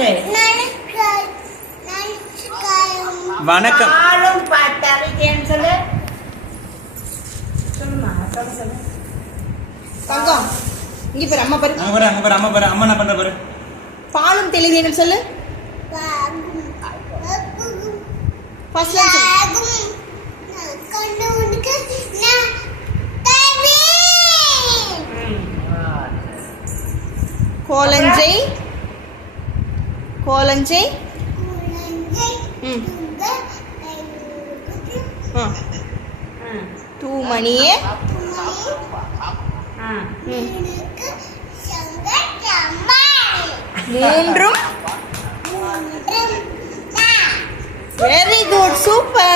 சொல்லு. வணக்கம். பாலும் பட்டரிக்கேன்னு சொல்லு. சொல்லுமா சொல்லு. தங்கம் இங்க பாரு அம்மா பாரு. அங்க பாரு அம்மா பாரு. அம்மா என்ன பண்ற பாரு. பாலும் தெளிதேனும் சொல்லு. ஃபர்ஸ்ட் லைன் சொல்லு. கோலஞ்சை கோலஞ்சை தூமணியே மூன்றும் வெரி குட் சூப்பர்.